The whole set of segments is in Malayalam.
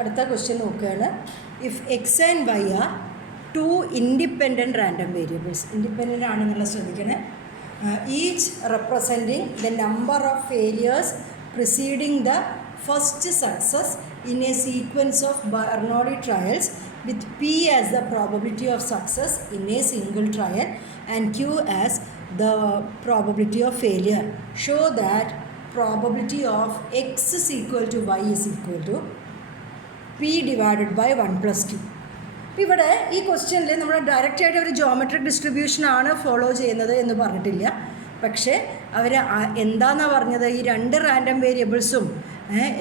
അടുത്ത ക്വസ്റ്റ്യൻ നോക്കുകയാണ്. If X and Y are two independent random variables, independent ആണെന്നുള്ള ശ്രദ്ധിക്കണേ, each representing the number of failures preceding the first success in a sequence of Bernoulli trials with P as the probability of success in a single trial and Q as the probability of failure. Show that probability of X is equal to Y is equal to P divided by 1 plus Q. ഇവിടെ ഈ ക്വസ്റ്റ്യനിൽ നമ്മൾ ഡയറക്റ്റായിട്ട് ഒരു ജോമെട്രിക് ഡിസ്ട്രിബ്യൂഷനാണ് ഫോളോ ചെയ്യുന്നത് എന്ന് പറഞ്ഞിട്ടില്ല. പക്ഷേ അവർ എന്താണെന്നാണ് പറഞ്ഞത്, ഈ രണ്ട് റാൻഡം വേരിയബിൾസും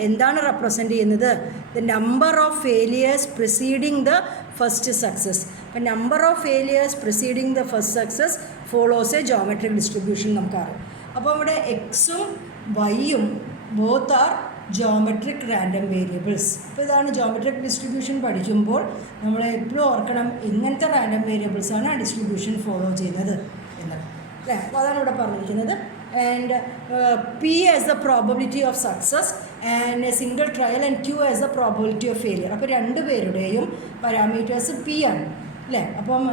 എന്താണ് റെപ്രസെൻ്റ് ചെയ്യുന്നത്, the number of failures preceding the first success. അപ്പം number of failures preceding the first success follows a geometric distribution നമുക്കറിയാം. അപ്പോൾ ഇവിടെ എക്സും വൈയും both are geometric random variables. അപ്പോൾ ഇതാണ് ജോമെട്രിക് ഡിസ്ട്രിബ്യൂഷൻ പഠിക്കുമ്പോൾ നമ്മൾ എപ്പോഴും ഓർക്കണം ഇങ്ങനത്തെ റാൻഡം വേരിയബിൾസാണ് ആ ഡിസ്ട്രിബ്യൂഷൻ ഫോളോ ചെയ്യുന്നത് എന്നത് അല്ലേ. അപ്പോൾ അതാണ് ഇവിടെ പറഞ്ഞിരിക്കുന്നത്. And P as the probability of success and a single trial and Q as the probability of failure. അപ്പോൾ രണ്ട് പേരുടെയും പാരാമീറ്റേഴ്സ് പി ആണ് അല്ലേ. അപ്പം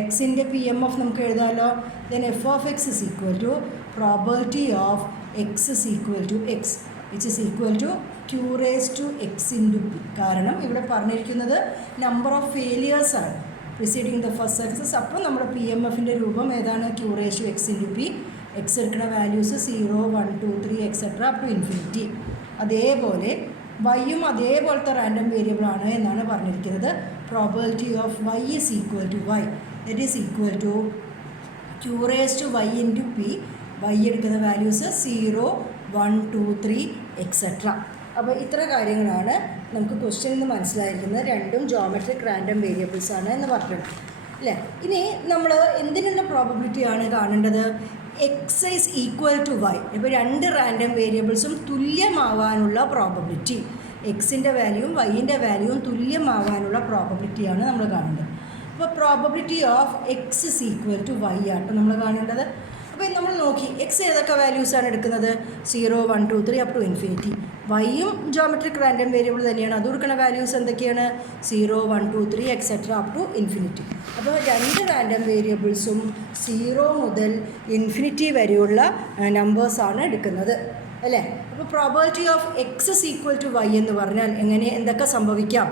എക്സിൻ്റെ പി എം എഫ് നമുക്ക് എഴുതാമല്ലോ. Then f of X is equal to probability of X is equal to x which is equal to q raise to x into p. കാരണം ഇവിടെ പറഞ്ഞിരിക്കുന്നത് നമ്പർ ഓഫ് ഫെയിലിയേഴ്സ് ആണ് പ്രിസീഡിങ് ദ ഫസ്റ്റ് സക്സസ്. അപ്പോൾ നമ്മുടെ പി എം എഫിൻ്റെ രൂപം ഏതാണ്, q raise to x into p. X എടുക്കുന്ന values 0, 1, 2, 3 etcetera up to infinity. അതേപോലെ വൈയും അതേപോലത്തെ റാൻഡം വേരിയബിൾ ആണ് എന്നാണ് പറഞ്ഞിരിക്കുന്നത്. Probability of Y is equal to Y, that is equal to q raise to Y into p. Y എടുക്കുന്ന വാല്യൂസ് 0, 1, 2, 3 എക്സെട്ര. അപ്പോൾ ഇത്ര കാര്യങ്ങളാണ് നമുക്ക് ക്വസ്റ്റ്യനിൽ നിന്ന് മനസ്സിലായിരിക്കുന്നത്. രണ്ടും ജോമെട്രിക് റാൻഡം വേരിയബിൾസ് ആണ് എന്ന് പറഞ്ഞിട്ടുണ്ട് അല്ലേ. ഇനി നമ്മൾ എന്തിനുള്ള പ്രോബബിലിറ്റിയാണ് കാണേണ്ടത്, X is equal to Y. ഇപ്പോൾ രണ്ട് റാൻഡം വേരിയബിൾസും തുല്യമാവാനുള്ള പ്രോബബിലിറ്റി, എക്സിൻ്റെ വാല്യൂവും വൈൻ്റെ വാല്യൂവും തുല്യമാവാനുള്ള പ്രോബബിലിറ്റിയാണ് നമ്മൾ കാണേണ്ടത്. അപ്പോൾ probability of X is equal to Y ആണ് നമ്മൾ കാണേണ്ടത്. അപ്പോൾ നമ്മൾ നോക്കി എക്സ് ഏതൊക്കെ വാല്യൂസാണ് എടുക്കുന്നത്, 0, 1, 2, 3 അപ് ടു ഇൻഫിനിറ്റി. വൈയും ജോമെട്രിക് റാൻഡം വേരിയബിൾ തന്നെയാണ്, അത് കൊടുക്കുന്ന വാല്യൂസ് എന്തൊക്കെയാണ്, 0, 1, 2, 3 എക്സെട്ര അപ് ടു ഇൻഫിനിറ്റി. അപ്പോൾ രണ്ട് റാൻഡം വേരിയബിൾസും 0 മുതൽ ഇൻഫിനിറ്റി വരെയുള്ള നമ്പേഴ്സാണ് എടുക്കുന്നത് അല്ലേ. അപ്പോൾ probability of X is equal to Y എന്ന് പറഞ്ഞാൽ എന്തൊക്കെ സംഭവിക്കാം,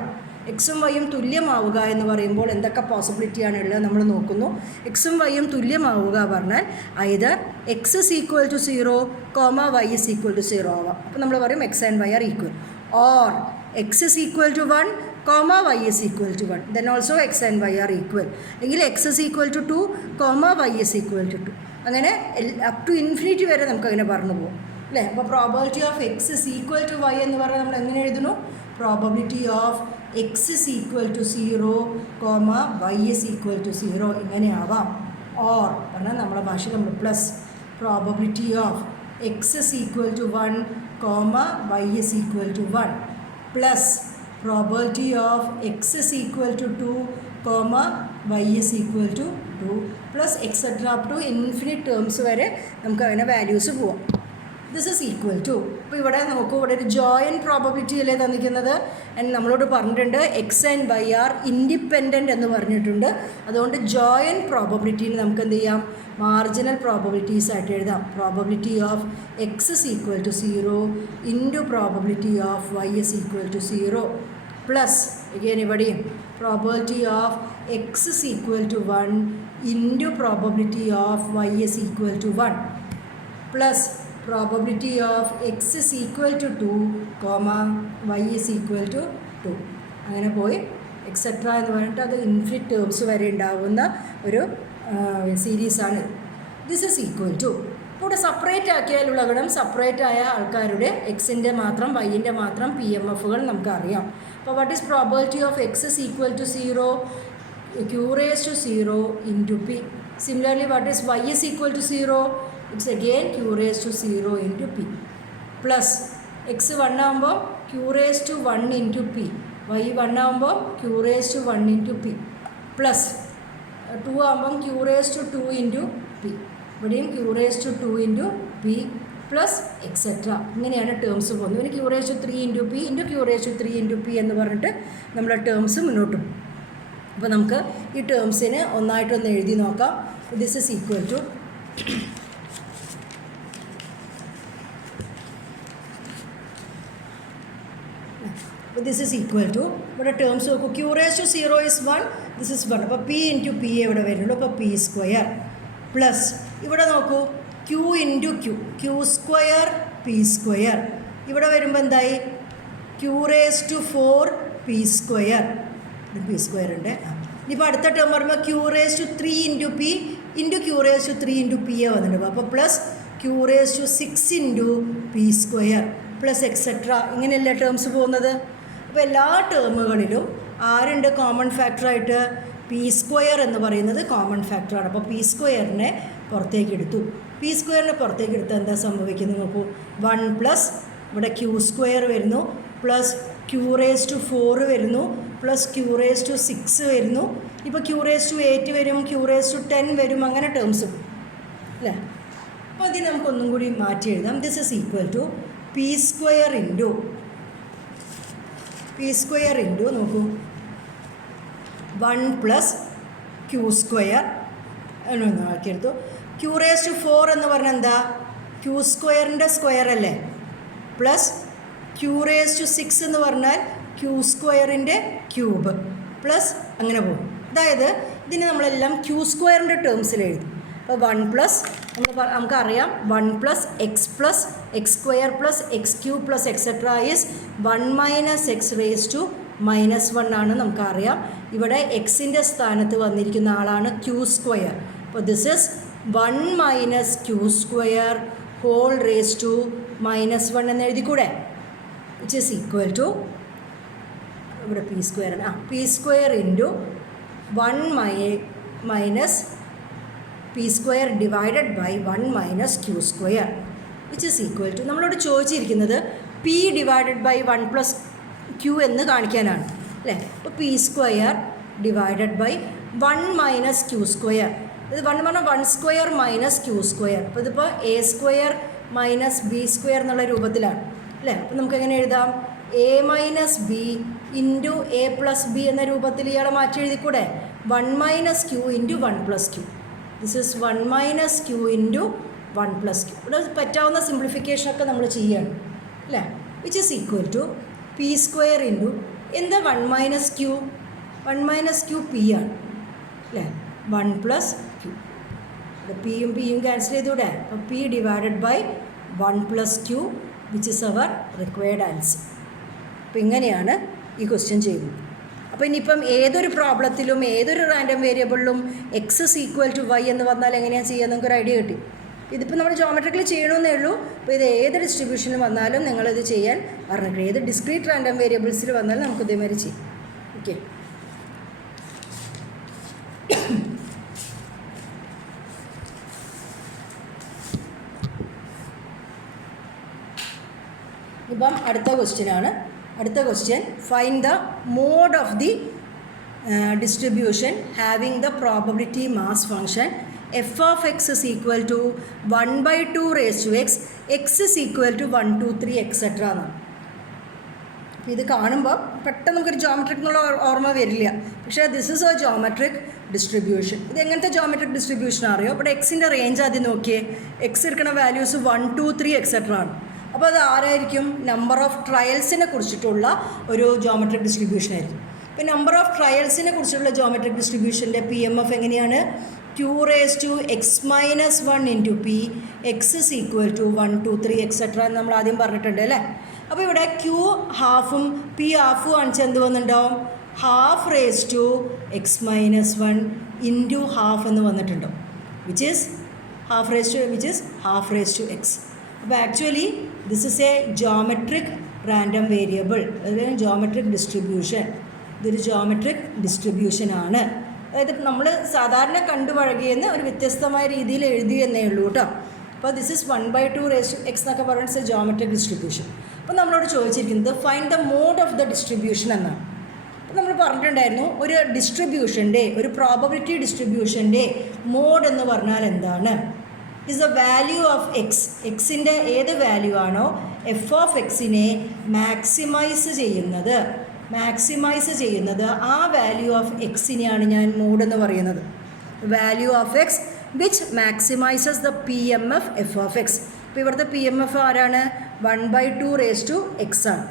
എക്സും വൈയും തുല്യമാവുക എന്ന് പറയുമ്പോൾ എന്തൊക്കെ പോസിബിലിറ്റിയാണ് ഉള്ളത് നമ്മൾ നോക്കുന്നു. എക്സും വൈയും തുല്യമാവുക പറഞ്ഞാൽ either x is equal to 0, y is equal to 0 ആവാം. അപ്പോൾ നമ്മൾ പറയും x and Y are equal. Or X is equal to 1, y is equal to 1, then also x and Y are equal. എങ്കിൽ x is equal to 2, y is equal to 2. അങ്ങനെ അപ് ടു ഇൻഫിനിറ്റി വരെ നമുക്കങ്ങനെ പറഞ്ഞു പോകും അല്ലേ. അപ്പോൾ probability of X is equal to Y എന്ന് പറഞ്ഞാൽ നമ്മൾ എങ്ങനെ എഴുതുന്നു, probability of X is equal to 0, y is equal to 0 ഇങ്ങനെ ആവാം. ഓർ പറഞ്ഞാൽ നമ്മുടെ ഭാഷയിൽ നമ്മൾ plus probability of X is equal to 1, y is equal to 1 plus probability of X is equal to 2, y is equal to 2 plus etcetera up to infinite terms വരെ നമുക്ക് അതിനെ വാല്യൂസ് പോവാം. This is equal to. അപ്പോൾ ഇവിടെ നമുക്ക് ഇവിടെ ഒരു ജോയിൻറ്റ് പ്രോബബിലിറ്റി അല്ലേ തന്നിരിക്കുന്നത്. ആൻഡ് നമ്മളോട് പറഞ്ഞിട്ടുണ്ട് x and Y are independent എന്ന് പറഞ്ഞിട്ടുണ്ട്. അതുകൊണ്ട് ജോയിൻറ്റ് പ്രോബബിലിറ്റിയിൽ നമുക്ക് എന്ത് ചെയ്യാം, മാർജിനൽ പ്രോബബിലിറ്റീസ് ആയിട്ട് എഴുതാം. Probability of X is equal to 0 into probability of y is equal to 0 plus again ഇവിടെയും probability of X is equal to 1 into probability of y is equal to 1 plus probability of X is equal to 2, y is equal to 2. അങ്ങനെ പോയി എക്സെട്ര എന്ന് പറഞ്ഞിട്ട് അത് ഇൻഫിനിറ്റ് ടേംസ് വരെ ഉണ്ടാകുന്ന ഒരു സീരീസാണ്. This is equal to. ഇവിടെ സെപ്പറേറ്റ് ആക്കിയാലുള്ള ഗുണം, സെപ്പറേറ്റ് ആയ ആൾക്കാരുടെ എക്സിൻ്റെ മാത്രം വൈൻ്റെ മാത്രം പി എം എഫുകൾ നമുക്കറിയാം. അപ്പോൾ what is probability of X is equal to 0, q raise to 0 into p. Similarly what is y is equal to 0, it's again q raised to 0 into p plus x 1 ആകുമ്പോൾ q raised to 1 into p, y 1 ആകുമ്പോൾ q raised to 1 into p plus 2 ആകുമ്പം q raised to 2 into p. ഇവിടെയും q raised to 2 into p plus etcetera. ഇങ്ങനെയാണ് ടേംസ് പോകുന്നത്. പിന്നെ q ratio 3 into p into q ratio 3 into p എന്ന് പറഞ്ഞിട്ട് നമ്മുടെ ടേംസ് മുന്നോട്ട് പോകും. അപ്പോൾ നമുക്ക് ഈ ടേംസിന് ഒന്നായിട്ടൊന്ന് എഴുതി നോക്കാം. ദിസ് ഇസ് ഈക്വൽ ടു ഇവിടെ ടേംസ് നോക്കൂ. Q ratio 0 is 1, this is 1. അപ്പോൾ പി ഇൻറ്റു പി ഇവിടെ വരുന്നുള്ളൂ. അപ്പോൾ പി സ്ക്വയർ പ്ലസ് ഇവിടെ നോക്കൂ q into q square p square. ഇവിടെ വരുമ്പോൾ എന്തായി? Q raise to 4 p square. P square ഉണ്ട്. ഇനിയിപ്പോൾ അടുത്ത ടേം പറയുമ്പോൾ q raise to 3 into p into q raise to 3 into p വന്നിട്ടുണ്ട്. അപ്പോൾ plus q raise to 6 into p square plus etcetera. ഇങ്ങനെയല്ലേ ടേംസ് പോകുന്നത്. അപ്പോൾ എല്ലാ ടേമുകളിലും ആരുണ്ട് കോമൺ ഫാക്ടറായിട്ട്? പി സ്ക്വയർ എന്ന് പറയുന്നത് കോമൺ ഫാക്ടറാണ്. അപ്പോൾ പി സ്ക്വയറിനെ പുറത്തേക്ക് എടുത്തു. പി സ്ക്വയറിനെ പുറത്തേക്ക് എടുത്താൽ എന്താ സംഭവിക്കുന്നത് നോക്കൂ. 1 പ്ലസ് ഇവിടെ ക്യൂ സ്ക്വയർ വരുന്നു പ്ലസ് ക്യൂ റേസ് ടു 4 വരുന്നു പ്ലസ് ക്യൂ റേസ് ടു 6 വരുന്നു. ഇപ്പോൾ ക്യൂ റേസ് ടു 8 വരും, ക്യൂ റേസ് ടു 10 വരും. അങ്ങനെ ടേംസ് അല്ലേ. അപ്പോൾ ഇതിന് നമുക്കൊന്നും കൂടി മാറ്റി എഴുതാം. This is equal to p square into നോക്കൂ 1 പ്ലസ് ക്യൂ സ്ക്വയർ എന്നൊന്ന് ആക്കിയെടുത്തു. ക്യൂ റേസ് ടു 4 എന്ന് പറഞ്ഞാൽ എന്താ? ക്യൂ സ്ക്വയറിൻ്റെ സ്ക്വയർ അല്ലേ. പ്ലസ് ക്യൂ റേസ് ടു 6 എന്ന് പറഞ്ഞാൽ ക്യൂ സ്ക്വയറിൻ്റെ ക്യൂബ് പ്ലസ് അങ്ങനെ പോകും. അതായത് ഇതിന് നമ്മളെല്ലാം ക്യൂ സ്ക്വയറിൻ്റെ ടേംസിൽ എഴുതും. അപ്പോൾ 1 പ്ലസ് നമുക്കറിയാം 1 plus x square plus x cube plus etcetera is 1 minus x raise to -1 ആണ് നമുക്കറിയാം. ഇവിടെ എക്സിൻ്റെ സ്ഥാനത്ത് വന്നിരിക്കുന്ന ആളാണ് ക്യൂ സ്ക്വയർ. അപ്പോൾ this is 1 minus q square whole raise to -1 എന്ന് എഴുതിക്കൂടെ. വിച്ച് ഈസ് ഈക്വൽ ടു ഇവിടെ പി സ്ക്വയർ ആണ്. P square into 1 minus p square divided by 1 minus q square which is equal to നമ്മളോട് ചോദിച്ചിരിക്കുന്നത് p divided by 1 plus q എന്ന് കാണിക്കാനാണ് അല്ലേ. അപ്പോൾ p square divided by 1 minus q square. ഇത് 1 പറഞ്ഞാൽ 1 സ്ക്വയർ മൈനസ് ക്യൂ സ്ക്വയർ. അപ്പോൾ ഇതിപ്പോൾ a square minus b square എന്നുള്ള രൂപത്തിലാണ് അല്ലേ. അപ്പോൾ നമുക്ക് എങ്ങനെ എഴുതാം? A minus b into a plus b എന്ന രൂപത്തിൽ ഇയാളെ മാറ്റി എഴുതിക്കൂടെ. 1 minus q into 1 plus q. This is 1 minus q into 1 plus q. ഇവിടെ പറ്റാവുന്ന സിംപ്ലിഫിക്കേഷനൊക്കെ നമ്മൾ ചെയ്യണം അല്ലേ. Which is equal to p square into എന്താ 1 minus q. 1 minus q p ആണ് അല്ലേ. 1 പ്ലസ് ക്യൂ. ഇവിടെ പിയും പിയും ക്യാൻസൽ ചെയ്തൂടെ. അപ്പോൾ p divided by 1 plus q which is our required answer. അപ്പോൾ ഇങ്ങനെയാണ് ഈ ക്വസ്റ്റ്യൻ ചെയ്യുന്നത്. അപ്പോൾ ഇനിയിപ്പം ഏതൊരു പ്രോബ്ലത്തിലും ഏതൊരു റാൻഡം വേരിയബിളിലും x is equal to Y എന്ന് പറഞ്ഞാൽ എങ്ങനെയാണ് ചെയ്യുക നമുക്കൊരു ഐഡിയ കിട്ടി. ഇതിപ്പോൾ നമ്മൾ ജോമെട്രിക്കലി ചെയ്യണമെന്നേ ഉള്ളൂ. അപ്പോൾ ഇത് ഏത് ഡിസ്ട്രിബ്യൂഷനിൽ വന്നാലും നിങ്ങളിത് ചെയ്യാൻ പറഞ്ഞിട്ടുണ്ട്. ഏത് ഡിസ്ക്രീറ്റ് റാൻഡം വേരിയബിൾസിൽ വന്നാലും നമുക്ക് ഇതേമാതിരി ചെയ്യും. ഓക്കെ. ഇപ്പം അടുത്ത question find the mode of the distribution having the probability mass function f of x is equal to 1/2 raised to x is equal to 1, 2, 3 etc. എന്നാണ്. ഇത് കാണുമ്പോൾ പെട്ടെന്ന് നമുക്കൊരു ജോമെട്രിക് എന്നുള്ള ഓർമ്മ വരില്ല. പക്ഷേ this is a geometric distribution. ഇത് എങ്ങനത്തെ ജോമെട്രിക് ഡിസ്ട്രിബ്യൂഷൻ അറിയോ? ഇവിടെ എക്സിൻ്റെ റേഞ്ച് ആദ്യം നോക്കിയേ. എക്സ് എടുക്കുന്ന വാല്യൂസ് 1, 2, 3 etc. ആണ്. അപ്പോൾ അത് ആരായിരിക്കും? നമ്പർ ഓഫ് ട്രയൽസിനെ കുറിച്ചിട്ടുള്ള ഒരു ജോമെട്രിക് ഡിസ്ട്രിബ്യൂഷൻ ആയിരിക്കും. ഇപ്പോൾ നമ്പർ ഓഫ് ട്രയൽസിനെ കുറിച്ചുള്ള ജോമെട്രിക് ഡിസ്ട്രിബ്യൂഷൻ്റെ PMF എങ്ങനെയാണ്? q raised to x minus 1 into p x is equal to 1, 2, 3 etc. എന്ന് നമ്മൾ ആദ്യം പറഞ്ഞിട്ടുണ്ട് അല്ലേ. അപ്പോൾ ഇവിടെ q ഹാഫും p ഹാഫും കാണിച്ച് എന്ത് വന്നിട്ടുണ്ടാവും? Half raise to x minus 1 into half എന്ന് വന്നിട്ടുണ്ടോ. Which is half raise to x. അപ്പോൾ actually this is a geometric random variable. അതായത് ജോമെട്രിക് ഡിസ്ട്രിബ്യൂഷൻ. ഇതൊരു ജോമെട്രിക് ഡിസ്ട്രിബ്യൂഷനാണ്. അതായത് നമ്മൾ സാധാരണ കണ്ടുപഴകിയെന്ന് ഒരു വ്യത്യസ്തമായ രീതിയിൽ എഴുതിയെന്നേ ഉള്ളൂ കേട്ടോ. അപ്പോൾ this is 1/2 raised to x എന്നൊക്കെ പറയുന്നത് ജോമെട്രിക് ഡിസ്ട്രിബ്യൂഷൻ. അപ്പോൾ നമ്മളോട് ചോദിച്ചിരിക്കുന്നത് find the mode of the distribution എന്നാണ്. അപ്പോൾ നമ്മൾ പറഞ്ഞിട്ടുണ്ടായിരുന്നു ഒരു ഡിസ്ട്രിബ്യൂഷൻ്റെ ഒരു പ്രോബബിലിറ്റി ഡിസ്ട്രിബ്യൂഷൻ്റെ മോഡ് എന്ന് പറഞ്ഞാൽ എന്താണ്? Is the value of X. എക്സിൻ്റെ ഏത് വാല്യൂ ആണോ എഫ് ഓഫ് എക്സിനെ മാക്സിമൈസ് ചെയ്യുന്നത് ആ വാല്യൂ ഓഫ് എക്സിനെയാണ് ഞാൻ മോഡ് എന്ന് പറയുന്നത്. Value of X which maximises the P M F F of X. അപ്പോൾ ഇവിടുത്തെ പി എം എഫ് ആരാണ്? 1/2 ആണ്.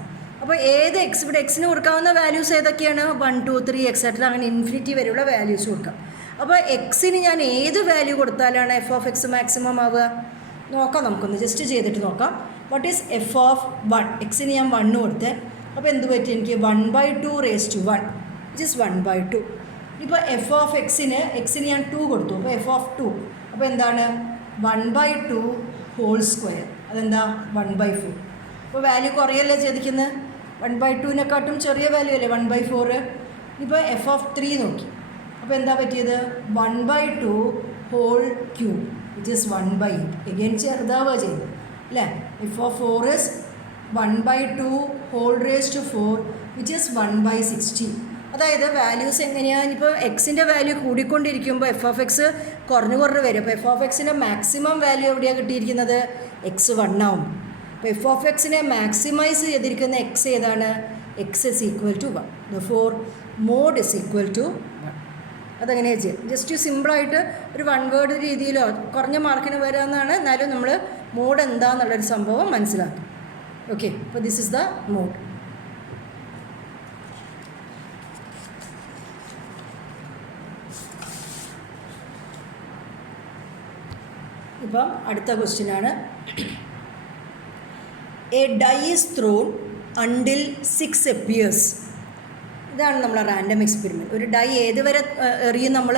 അപ്പോൾ ഏത് എക്സ്, ഇവിടെ എക്സിന് കൊടുക്കാവുന്ന വാല്യൂസ് ഏതൊക്കെയാണ്? 1, 2, 3 എക്സെട്ര, അങ്ങനെ ഇൻഫിനിറ്റി വരെയുള്ള വാല്യൂസ് കൊടുക്കാം. അപ്പോൾ എക്സിന് ഞാൻ ഏത് വാല്യൂ കൊടുത്താലാണ് എഫ് ഓഫ് എക്സ് മാക്സിമം ആവുക? നോക്കാം, നമുക്കൊന്ന് ജസ്റ്റ് ചെയ്തിട്ട് നോക്കാം. What is f of 1? എക്സിന് ഞാൻ 1 കൊടുത്തേ. അപ്പോൾ എന്ത് പറ്റി? എനിക്ക് 1/2 വിച്ച് ഇസ് 1/2. ഇപ്പോൾ എഫ് ഓഫ് എക്സിന് ഞാൻ 2 കൊടുത്തു. അപ്പോൾ എഫ് ഓഫ് 2 അപ്പോൾ എന്താണ്? 1/2 അതെന്താ? 1/4. അപ്പോൾ വാല്യൂ കുറയല്ലേ ചെയ്തിരിക്കുന്നത്? 1/2നെക്കാട്ടും ചെറിയ വാല്യൂ അല്ലേ 1/4. ഇപ്പോൾ എഫ് ഓഫ് 3 നോക്കി. അപ്പോൾ എന്താ പറ്റിയത്? 1/2 വിച്ച് ഇസ് 1/8. എഗെയിൻ ചെറുതാവുക ചെയ്തു അല്ലേ? F of 4 is 1/2 which is 1/60. അതായത് വാല്യൂസ് എങ്ങനെയാണ്? ഇപ്പോൾ എക്സിൻ്റെ വാല്യൂ കൂടിക്കൊണ്ടിരിക്കുമ്പോൾ എഫ് ഓഫ് എക്സ് കുറഞ്ഞു വരും. അപ്പോൾ എഫ് ഓഫ് എക്സിൻ്റെ മാക്സിമം വാല്യൂ എവിടെയാണ് കിട്ടിയിരിക്കുന്നത്? എക്സ് 1 ആവും. അപ്പോൾ എഫ് ഓഫ് എക്സിനെ മാക്സിമൈസ് ചെയ്തിരിക്കുന്ന എക്സ് ഏതാണ്? X is equal to 1. Therefore mode is equal to 1. അതെങ്ങനെയാണ് ചെയ്യുക? ജസ്റ്റ് സിമ്പിളായിട്ട് ഒരു 1 വേർഡ് രീതിയിലോ കുറഞ്ഞ മാർക്കിന് വരാമെന്നാണ്, എന്നാലും നമ്മൾ മോഡ് എന്താണെന്നുള്ളൊരു സംഭവം മനസ്സിലാക്കും. ഓക്കെ, അപ്പോൾ ദിസ് ഇസ് ദ മോഡ്. ഇപ്പം അടുത്ത ക്വസ്റ്റ്യനാണ്. A die is thrown until 6 appears. ഇതാണ് നമ്മളെ റാൻഡം എക്സ്പെരിമെൻറ്റ്. ഒരു ഡൈ ഏതുവരെ എറിയും? നമ്മൾ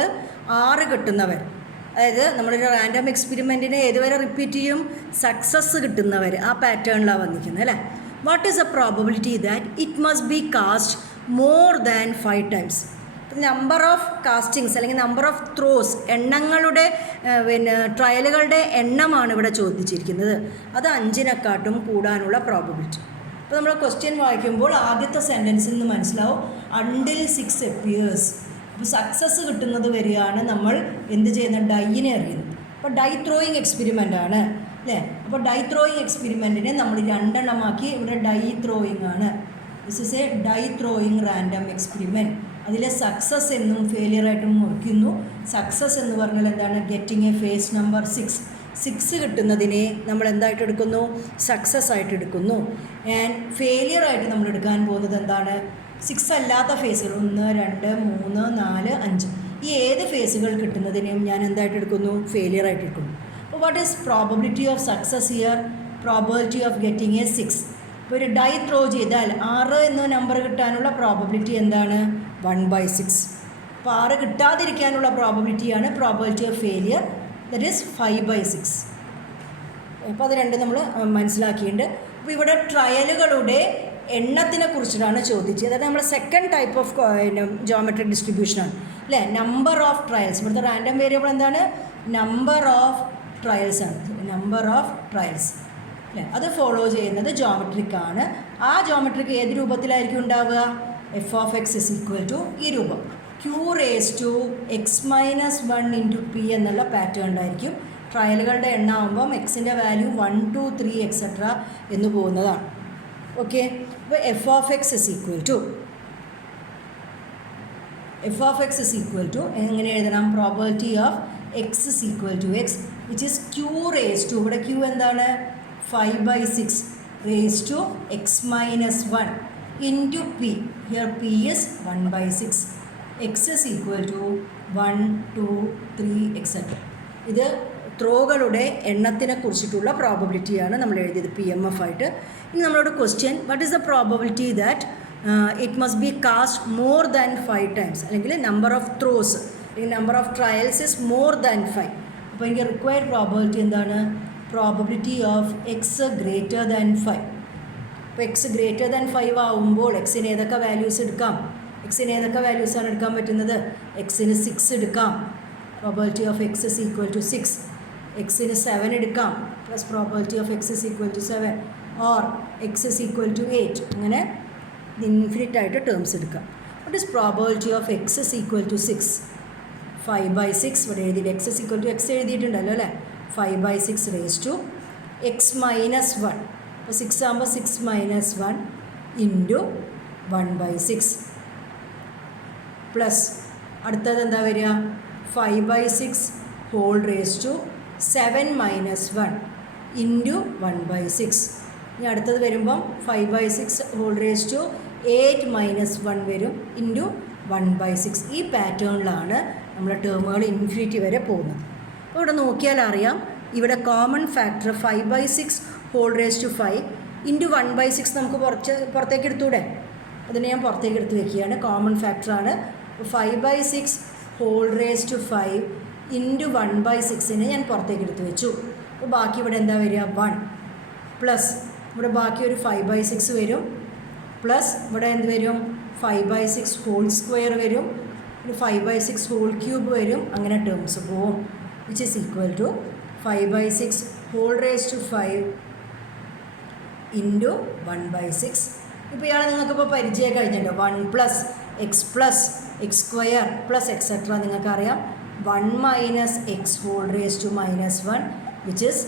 6 കിട്ടുന്നവർ. അതായത് നമ്മളൊരു റാൻഡം എക്സ്പെരിമെൻറ്റിനെ ഏതുവരെ റിപ്പീറ്റ് ചെയ്യും? സക്സസ് കിട്ടുന്നവർ. ആ പാറ്റേണിലാണ് വന്നിരിക്കുന്നത് അല്ലേ? What is a probability that it must be cast more than 5 times? Number of castings അല്ലെങ്കിൽ നമ്പർ ഓഫ് ത്രോസ്, എണ്ണങ്ങളുടെ ട്രയലുകളുടെ എണ്ണമാണ് ഇവിടെ ചോദിച്ചിരിക്കുന്നത്. അത് 5നെക്കാട്ടും കൂടാനുള്ള പ്രോബബിലിറ്റി. അപ്പോൾ നമ്മൾ ക്വസ്റ്റ്യൻ വായിക്കുമ്പോൾ ആദ്യത്തെ സെൻറ്റൻസിൽ നിന്ന് മനസ്സിലാവും അണ്ടിൽ 6 appears. അപ്പോൾ സക്സസ് കിട്ടുന്നത് വരെയാണ് നമ്മൾ എന്ത് ചെയ്യുന്നത്? ഡൈയിനെ എറിയുന്നത്. അപ്പോൾ ഡൈ ത്രോയിങ് എക്സ്പെരിമെൻ്റ് ആണ് അല്ലേ? അപ്പോൾ ഡൈ ത്രോയിങ് എക്സ്പെരിമെൻറ്റിനെ നമ്മൾ 2 എണ്ണമാക്കി. ഇവിടെ ഡൈ ത്രോയിങ് ആണ്. This is a die throwing random experiment. അതിലെ സക്സസ് എന്നും ഫെയിലിയറായിട്ടും മുറിക്കുന്നു. സക്സസ് എന്ന് പറഞ്ഞാൽ എന്താണ്? ഗെറ്റിംഗ് എ ഫേസ് നമ്പർ 6 കിട്ടുന്നതിനെ നമ്മൾ എന്തായിട്ട് എടുക്കുന്നു? സക്സസ് ആയിട്ട് എടുക്കുന്നു. ആൻഡ് ഫെയിലിയർ ആയിട്ട് നമ്മൾ എടുക്കാൻ പോകുന്നത് എന്താണ്? 6 അല്ലാത്ത ഫേസുകൾ 1, 2, 3, 4, 5 ഈ ഏത് ഫേസുകൾ കിട്ടുന്നതിനെയും ഞാൻ എന്തായിട്ട് എടുക്കുന്നു? ഫെയിലിയർ ആയിട്ട് എടുക്കുന്നു. അപ്പോൾ what is probability of success here? Probability of getting A 6. ഇപ്പോൾ ഒരു ഡൈ ത്രോ ചെയ്താൽ 6 എന്ന നമ്പർ കിട്ടാനുള്ള പ്രോബബിലിറ്റി എന്താണ്? 1/6. അപ്പോൾ 6 കിട്ടാതിരിക്കാനുള്ള പ്രോബബിലിറ്റിയാണ് probability of failure, that is 5/6. അപ്പോൾ അത് രണ്ടും നമ്മൾ മനസ്സിലാക്കിയിട്ടുണ്ട്. അപ്പോൾ ഇവിടെ ട്രയലുകളുടെ എണ്ണത്തിനെ കുറിച്ചിട്ടാണ് ചോദിച്ചത്. അതായത് നമ്മുടെ സെക്കൻഡ് ടൈപ്പ് ഓഫ് ജോമെട്രിക് ഡിസ്ട്രിബ്യൂഷനാണ് അല്ലേ? Number of trials. ഇവിടുത്തെ റാൻഡം വേരിയബിൾ എന്താണ്? നമ്പർ ഓഫ് ട്രയൽസ് ആണ്. നമ്പർ ഓഫ് ട്രയൽസ് അല്ലേ? അത് ഫോളോ ചെയ്യുന്നത് ജോമെട്രിക് ആണ്. ആ ജോമെട്രിക് ഏത് രൂപത്തിലായിരിക്കും ഉണ്ടാവുക? F of X is equal to ഈ രൂപം, q⁻x−1 × p എന്നുള്ള പാറ്റേൺ ഉണ്ടായിരിക്കും. ട്രയലുകളുടെ എണ്ണമാകുമ്പം എക്സിൻ്റെ വാല്യൂ 1, 2, 3 എക്സെട്ര എന്ന് പോകുന്നതാണ്. ഓക്കെ, അപ്പോൾ f of X is equal to എങ്ങനെ എഴുതണം? Probability of X is equal to x which is q⁻, ഇവിടെ q എന്താണ്? 5/6 raised to x−1 into p. Here p is 1/6. x is equal to 1, 2, 3 etc. ഇത് ത്രോകളുടെ എണ്ണത്തിനെ കുറിച്ചിട്ടുള്ള പ്രോബബിലിറ്റിയാണ് നമ്മൾ എഴുതിയത് PMF ആയിട്ട്. ഇനി നമ്മളോട് question, what is the probability that it must be cast more than 5 times, അല്ലെങ്കിൽ നമ്പർ ഓഫ് ത്രോസ് അല്ലെങ്കിൽ number of trials is more than 5. അപ്പോൾ എനിക്ക് റിക്വയർഡ് പ്രോബബിലിറ്റി എന്താണ്? Probability of x greater than 5. അപ്പോൾ എക്സ് ഗ്രേറ്റർ ദാൻ 5 ആവുമ്പോൾ എക്സിന് ഏതൊക്കെ വാല്യൂസ് എടുക്കാം? എക്സിന് ഏതൊക്കെ വാല്യൂസാണ് എടുക്കാൻ പറ്റുന്നത്? എക്സിന് 6 എടുക്കാം, probability of X is equal to 6. എക്സിന് 7 എടുക്കാം, plus probability of X is equal to 7, or X is equal to 8. അങ്ങനെ ഇൻഫിനിറ്റ് ആയിട്ട് ടേംസ് എടുക്കാം. What is probability of X is equal to 6? 5/6 ഇവിടെ എഴുതിയിട്ട് X is equal to X എഴുതിയിട്ടുണ്ടല്ലോ അല്ലേ? 5/6 raised to x minus 1. അപ്പോൾ 6 ആകുമ്പോൾ 6 minus 1 into 1/6 പ്ലസ് അടുത്തത് എന്താ വരിക 5/6 whole raise to 7 minus 1 into 1/6. ഇനി അടുത്തത് വരുമ്പം 5/6 ഹോൾ റേസ് ടു 8 minus 1 വരും ഇൻറ്റു 1/6. ഈ പാറ്റേണിലാണ് നമ്മുടെ ടേമുകൾ ഇൻഫിനിറ്റി വരെ പോകുന്നത്. അപ്പോൾ ഇവിടെ നോക്കിയാൽ അറിയാം ഇവിടെ common factor 5/6 whole raise to 5 into 1/6 നമുക്ക് പുറത്തേക്ക് എടുത്തൂടെ. അതിനെ ഞാൻ പുറത്തേക്ക് എടുത്ത് വെക്കുകയാണ്. കോമൺ ഫാക്ടറാണ് 5/6 ഹോൾ റേസ് ടു 5 ഇൻറ്റു 1/6നെ ഞാൻ പുറത്തേക്ക് എടുത്ത് വെച്ചു. അപ്പോൾ ബാക്കി ഇവിടെ എന്താ വരിക 1 പ്ലസ് ഇവിടെ ബാക്കി ഒരു 5/6 വരും പ്ലസ് ഇവിടെ എന്ത് വരും 5/6 ഹോൾ സ്ക്വയർ വരും, ഒരു 5/6 ഹോൾ ക്യൂബ് വരും, അങ്ങനെ ടേംസ് പോവും. Which is equal to 5/6 whole raise to 5 into 1/6. ഇപ്പോൾ ഇയാൾ നിങ്ങൾക്കിപ്പോൾ പരിചയം കഴിഞ്ഞിട്ടുണ്ടോ 1 plus x plus x square plus etcetera നിങ്ങൾക്കറിയാം 1 minus x whole raise to -1 which is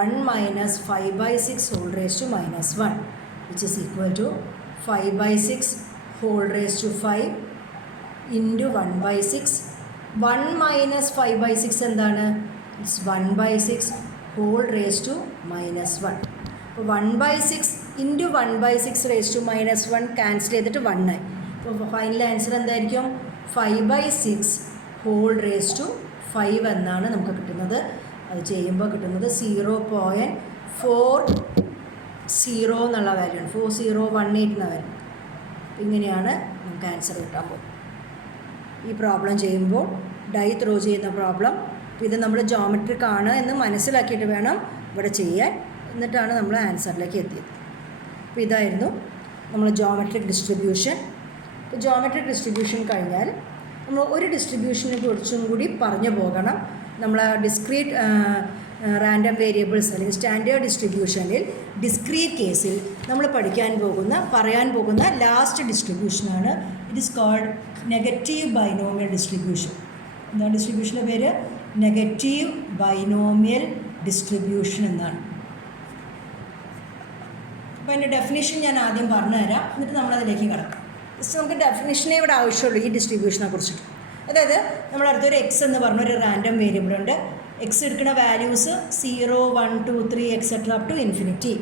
1 minus 5/6 whole raise to -1 which is equal to 5/6 whole raise to 5 into 1/6. 1 minus 5/6 എന്താണ്? It's 1/6 whole raise to -1. അപ്പോൾ 1/6 ഇൻറ്റു 1/6 റേസ് ടു -1 ക്യാൻസൽ ചെയ്തിട്ട് 1 ആയി. അപ്പോൾ ഫൈനൽ ആൻസർ എന്തായിരിക്കും 5/6 ഹോൾ റേസ് ടു 5 എന്നാണ് നമുക്ക് കിട്ടുന്നത്. അത് ചെയ്യുമ്പോൾ കിട്ടുന്നത് 0.40 എന്നുള്ള വാല്യൂ ആണ്. 4018 എന്ന വാല്യൂ. ഇങ്ങനെയാണ് നമുക്ക് ആൻസർ കിട്ടാൻ പോകും. ഈ പ്രോബ്ലം ചെയ്യുമ്പോൾ ഡൈ ത്രോ ചെയ്യുന്ന പ്രോബ്ലം ഇത് നമ്മൾ ജോമെട്രിക് ആണ് എന്ന് മനസ്സിലാക്കിയിട്ട് വേണം ഇവിടെ ചെയ്യാൻ. എന്നിട്ടാണ് നമ്മൾ ആൻസറിലേക്ക് എത്തിയത്. അപ്പോൾ ഇതായിരുന്നു നമ്മൾ ജോമെട്രിക് ഡിസ്ട്രിബ്യൂഷൻ. ഇപ്പോൾ ജോമെട്രിക് ഡിസ്ട്രിബ്യൂഷൻ കഴിഞ്ഞാൽ നമ്മൾ ഒരു ഡിസ്ട്രിബ്യൂഷനെ കുറിച്ചും കൂടി പറഞ്ഞു പോകണം. നമ്മൾ ഡിസ്ക്രീറ്റ് റാൻഡം വേരിയബിൾസ് അല്ലെങ്കിൽ സ്റ്റാൻഡേർഡ് ഡിസ്ട്രിബ്യൂഷനിൽ ഡിസ്ക്രീറ്റ് കേസിൽ നമ്മൾ പറയാൻ പോകുന്ന ലാസ്റ്റ് ഡിസ്ട്രിബ്യൂഷനാണ്. It is called negative binomial distribution. എന്താണ് ഡിസ്ട്രിബ്യൂഷൻ്റെ പേര്? നെഗറ്റീവ് ബൈനോമിയൽ ഡിസ്ട്രിബ്യൂഷൻ എന്നാണ്. അപ്പോൾ അതിൻ്റെ ഡെഫിനിഷൻ ഞാൻ ആദ്യം പറഞ്ഞു തരാം, എന്നിട്ട് നമ്മളതിലേക്ക് കിടക്കാം. ജസ്റ്റ് നമുക്ക് ഡെഫിനിഷനേ ഇവിടെ ആവശ്യമുള്ളൂ ഈ ഡിസ്ട്രിബ്യൂഷനെ കുറിച്ചിട്ട്. അതായത് നമ്മളടുത്തൊരു എക്സ് എന്ന് പറഞ്ഞൊരു റാൻഡം വേരിയബിളുണ്ട്. എക്സ് എടുക്കുന്ന values 0, 1, 2, 3 etcetera up to infinity.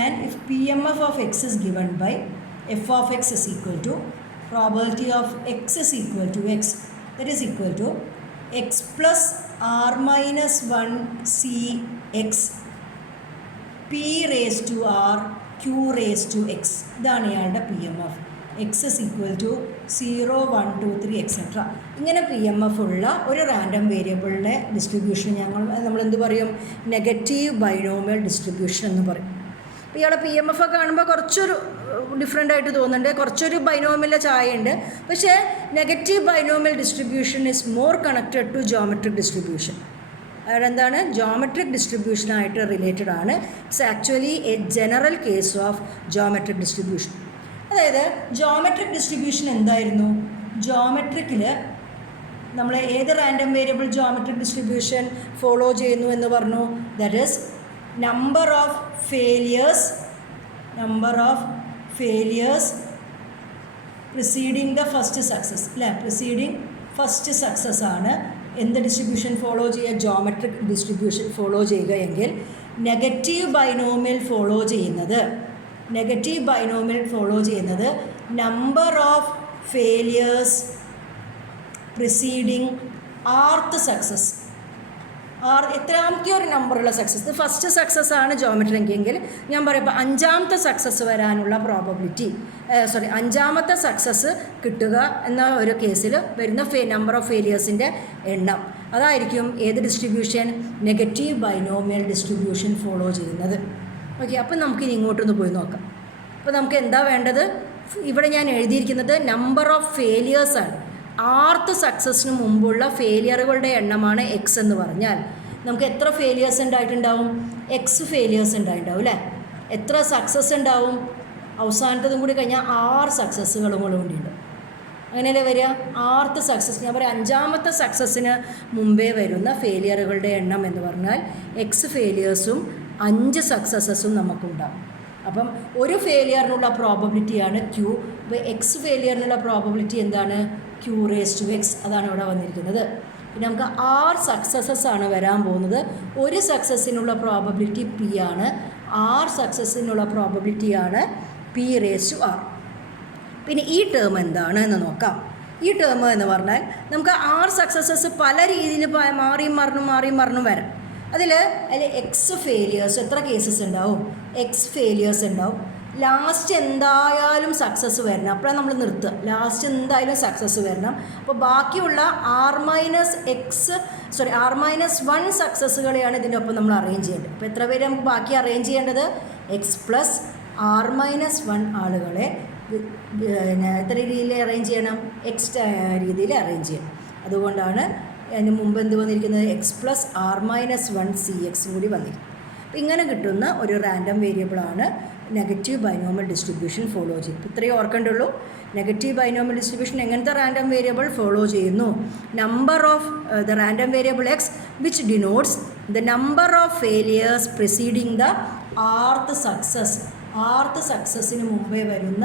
And if PMF of X is given by f of x is equal to probability of x is equal to x, that is equal to x plus r minus 1 c x p raised to r q raised to x. ഇതാണ് ഇയാളുടെ PMF. X is equal to 0, 1, 2, 3 etcetera. ഇങ്ങനെ PMF ഉള്ള ഒരു റാൻഡം വേരിയബിളിൻ്റെ ഡിസ്ട്രിബ്യൂഷൻ നമ്മളെന്ത് പറയും? നെഗറ്റീവ് ബൈനോമിയൽ ഡിസ്ട്രിബ്യൂഷൻ എന്ന് പറയും. അപ്പോൾ ഇയാളെ PMF ഒക്കെ കാണുമ്പോൾ കുറച്ചൊരു ഡിഫറെൻ്റ് ആയിട്ട് തോന്നുന്നുണ്ട്, കുറച്ചൊരു ബൈനോമിയലിൻ്റെ ചായ ഉണ്ട്. പക്ഷേ negative binomial distribution is more connected to geometric distribution. അതെന്താണ്? ജോമെട്രിക് ഡിസ്ട്രിബ്യൂഷനായിട്ട് റിലേറ്റഡ് ആണ്. It's actually a general case of geometric distribution. അതായത് ജോമെട്രിക് ഡിസ്ട്രിബ്യൂഷൻ എന്തായിരുന്നു? ജോമെട്രിക്കിൽ നമ്മൾ ഏത് random variable geometric distribution follow ചെയ്യുന്നു എന്ന് പറഞ്ഞു? That is number of failures preceding the first success അല്ലേ? പ്രിസീഡിങ് ഫസ്റ്റ് സക്സസ് ആണ് എന്ത് ഡിസ്ട്രിബ്യൂഷൻ ഫോളോ ചെയ്യുക? ജോമെട്രിക് ഡിസ്ട്രിബ്യൂഷൻ ഫോളോ ചെയ്യുക എങ്കിൽ നെഗറ്റീവ് ബൈനോമിയൽ ഫോളോ ചെയ്യുന്നത് number of failures preceding rth success. എത്രാമത്തെ ഒരു നമ്പറുള്ള സക്സസ്? ഫസ്റ്റ് സക്സസ് ആണ് ജോമെട്രിക് എങ്കിൽ ഞാൻ പറയുമ്പോൾ 5ാമത്തെ സക്സസ് വരാനുള്ള പ്രോബബിലിറ്റി അഞ്ചാമത്തെ സക്സസ് കിട്ടുക എന്ന ഒരു കേസിൽ വരുന്ന നമ്പർ ഓഫ് ഫെയിലിയേഴ്സിൻ്റെ എണ്ണം അതായിരിക്കും ഏത് distribution? Negative binomial distribution follow ചെയ്യുന്നത്. ഓക്കെ, അപ്പം നമുക്കിനി ഇങ്ങോട്ടൊന്ന് പോയി നോക്കാം. അപ്പോൾ നമുക്ക് എന്താ വേണ്ടത്? ഇവിടെ ഞാൻ എഴുതിയിരിക്കുന്നത് നമ്പർ ഓഫ് ഫെയിലിയേഴ്സാണ്. ആർത്ത് സക്സസ്സിന് മുമ്പുള്ള ഫെയിലിയറുകളുടെ എണ്ണമാണ് എക്സ് എന്ന് പറഞ്ഞാൽ നമുക്ക് എത്ര ഫെയിലിയേഴ്സ് ഉണ്ടായിട്ടുണ്ടാവും? എക്സ് ഫെയിലിയേഴ്സ് ഉണ്ടായിട്ടുണ്ടാവും അല്ലേ? എത്ര സക്സസ് ഉണ്ടാവും? അവസാനത്തതും കൂടി കഴിഞ്ഞാൽ 6 സക്സസ്സുകളും കൂടി ഉണ്ട്. അങ്ങനെയല്ലേ വരിക? ആർത്ത് സക്സസ്, ഞാൻ പറയാം 5ാമത്തെ സക്സസ്സിന് മുമ്പേ വരുന്ന ഫെയിലിയറുകളുടെ എണ്ണം എന്ന് പറഞ്ഞാൽ എക്സ് ഫെയിലിയേഴ്സും 5 സക്സസസും നമുക്കുണ്ടാകും. അപ്പം ഒരു ഫെയിലിയറിനുള്ള പ്രോബബിലിറ്റിയാണ് ക്യൂ. ഇപ്പോൾ എക്സ് ഫെയിലിയറിനുള്ള പ്രോബബിലിറ്റി എന്താണ്? ക്യൂ റേസ് ടു എക്സ്, അതാണ് ഇവിടെ വന്നിരിക്കുന്നത്. പിന്നെ നമുക്ക് 6 സക്സസസ് ആണ് വരാൻ പോകുന്നത്. ഒരു സക്സസ്സിനുള്ള പ്രോബബിലിറ്റി പി ആണ്, 6 സക്സസ്സിനുള്ള പ്രോബബിലിറ്റിയാണ് പി റേസ് ടു ആർ. പിന്നെ ഈ ടേം എന്താണ് എന്ന് നോക്കാം. ഈ ടേം എന്ന് പറഞ്ഞാൽ നമുക്ക് 6 സക്സസസ് പല രീതിയിൽ മാറിയും മറിഞ്ഞും വരാം. അതിൽ എക്സ് ഫെയിലിയേഴ്സ് എത്ര കേസസ് ഉണ്ടാവും? എക്സ് ഫെയിലിയേഴ്സ് ഉണ്ടാവും. ലാസ്റ്റ് എന്തായാലും സക്സസ് വരണം, അപ്പോഴാണ് നമ്മൾ നിർത്തുക. ലാസ്റ്റ് എന്തായാലും സക്സസ് വരണം. അപ്പോൾ ബാക്കിയുള്ള R-1 സക്സസ്സുകളെയാണ് ഇതിൻ്റെ ഒപ്പം നമ്മൾ അറേഞ്ച് ചെയ്യേണ്ടത്. അപ്പോൾ എത്ര പേര് നമുക്ക് ബാക്കി അറേഞ്ച് ചെയ്യേണ്ടത്? എക്സ് പ്ലസ് R-1 ആളുകളെ പിന്നെ എത്ര രീതിയിൽ അറേഞ്ച് ചെയ്യണം? എക്സ് രീതിയിൽ അറേഞ്ച് ചെയ്യണം. അതുകൊണ്ടാണ് അതിന് മുമ്പ് എന്ത് വന്നിരിക്കുന്നത്? എക്സ് പ്ലസ് R-1 CX കൂടി വന്നിരിക്കും. അപ്പോൾ ഇങ്ങനെ കിട്ടുന്ന ഒരു റാൻഡം വേരിയബിളാണ് നെഗറ്റീവ് ബൈനോമിയൽ ഡിസ്ട്രിബ്യൂഷൻ ഫോളോ ചെയ്യും. ഇത്രയും ഓർക്കേണ്ടുള്ളൂ. നെഗറ്റീവ് ബൈനോമിയൽ ഡിസ്ട്രിബ്യൂഷൻ എങ്ങനത്തെ റാൻഡം വേരിയബിൾ ഫോളോ ചെയ്യുന്നു? Number of the random variable X which denotes the number of failures preceding the rth success. Rth സക്സസ്സിന് മുമ്പേ വരുന്ന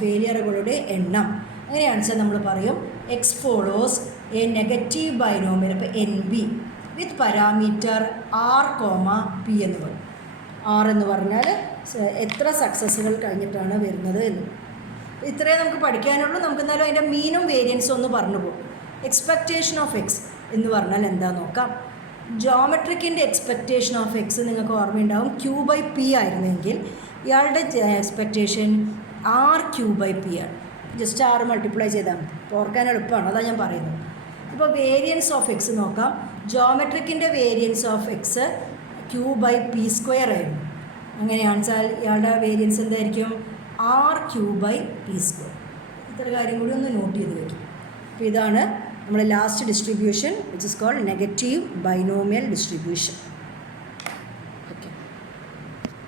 ഫെയിലിയറുകളുടെ എണ്ണം. അങ്ങനെയാണെന്ന് വെച്ചാൽ നമ്മൾ പറയും X follows A negative binomial, അപ്പോൾ NB വിത്ത് പാരാമീറ്റർ R,P എന്ന് പറയും. R എന്ന് പറഞ്ഞാൽ എത്ര സക്സസ്സുകൾ കഴിഞ്ഞിട്ടാണ് വരുന്നത് എന്ന്. ഇത്രയും നമുക്ക് പഠിക്കാനുള്ളൂ. നമുക്ക് എന്നാലും അതിൻ്റെ മീനും വേരിയൻസും ഒന്ന് പറഞ്ഞു പോകും. എക്സ്പെക്റ്റേഷൻ ഓഫ് എക്സ് എന്ന് പറഞ്ഞാൽ എന്താ നോക്കാം. ജോമെട്രിക്കിൻ്റെ എക്സ്പെക്റ്റേഷൻ ഓഫ് എക്സ് നിങ്ങൾക്ക് ഓർമ്മയുണ്ടാവും. Q/P ആയിരുന്നെങ്കിൽ ഇയാളുടെ എക്സ്പെക്റ്റേഷൻ R/Q/P ആണ്. ജസ്റ്റ് R മൾട്ടിപ്ലൈ ചെയ്താൽ മതി. അപ്പോൾ ഓർക്കാൻ എളുപ്പമാണ്, അതാണ് ഞാൻ പറയുന്നത്. അപ്പോൾ വേരിയൻസ് ഓഫ് എക്സ് നോക്കാം. ജോമെട്രിക്കിൻ്റെ വേരിയൻസ് ഓഫ് എക്സ് Q/P² ആയിരുന്നു. അങ്ങനെയാണെന്ന് വെച്ചാൽ ഇയാളുടെ വേരിയൻസ് എന്തായിരിക്കും? R/Q/P². ഇത്ര കാര്യം കൂടി ഒന്ന് നോട്ട് ചെയ്ത് വയ്ക്കും. അപ്പോൾ ഇതാണ് നമ്മുടെ last distribution, which is called negative binomial distribution.